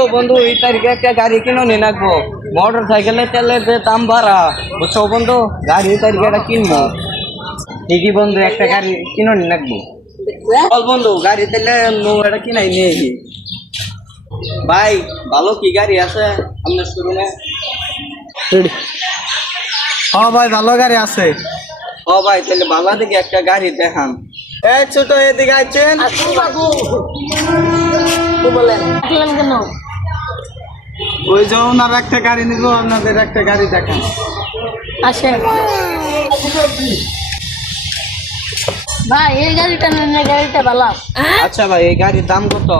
তো বন্ধু এই তারিখে একটা গাড়ি কিনো নি নাকবো মোটর সাইকেলের তেলের যে দাম বাড়া বুঝছো বন্ধু গাড়ি এই তারিখে একটা কিনবো ঠিকই বন্ধু একটা গাড়ি কিনো নি নাকবো বল বন্ধু গাড়ি তেলে এটা কিনাই নিয়ে ভাই ভালো কি গাড়ি আছে আপনার শোরুমে? হ্যাঁ ভাই, ভালো গাড়ি আছে। ও ভাই তাহলে ভালো দেখে একটা গাড়ি দেখান। এই ছোট, এদিকে আছেন। ওই যে ওনার একটা গাড়ি নিব, আপনাদের একটা গাড়ি দেখান। আসেন ভাই, এই গাড়িটা নেন, এই গাড়িটা ভালো। আচ্ছা ভাই এই গাড়ির দাম কত?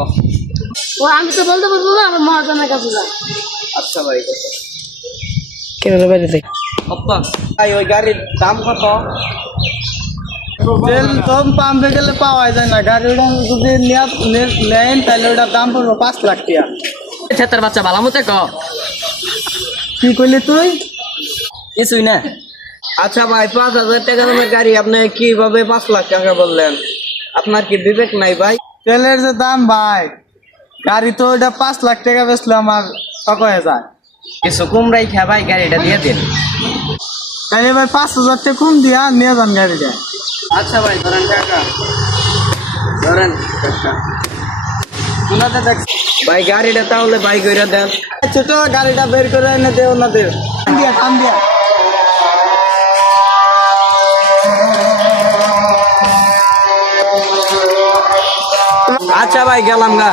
ও আমি তো বলতে পারবো না, আমার মহাজনের কাছে যান। আচ্ছা ভাই কেন বাইরে থেকে ভাই ওই গাড়ির দাম কত? তেল তো পাম্পে গেলে পাওয়া যায় না, গাড়িটা যদি নেন তাহলে ওটার দাম পড়বো 5 লাখ টাকা। ছেতার বাচ্চা ভালো মতো ক কি কইলি তুই? কিছুই না। আচ্ছা ভাই 5,000 টাকা দামের গাড়ি আপনি কিভাবে 5 লাখ টাকা বললেন? আপনার কি বিবেক নাই ভাই? তেলের যে দাম ভাই, গাড়ি তো ওটা 5 লাখ টাকা বেচলে আমার শখ হয়ে যায়। কিছু কম রাইখা ভাই গাড়িটা দিয়ে দিন। তাহলে ভাই 5,000 টাকা কম দিয়া নিয়ে যান গাড়িটা। আচ্ছা ভাই ধরেন টাকা ধরেন টাকা। ভাই গাড়িটা তাহলে বাই করে দেন। ছোট গাড়িটা বের করে এনে দে ওনাদের। কাম দিয়া আচ্ছা ভাই গেলাম গা।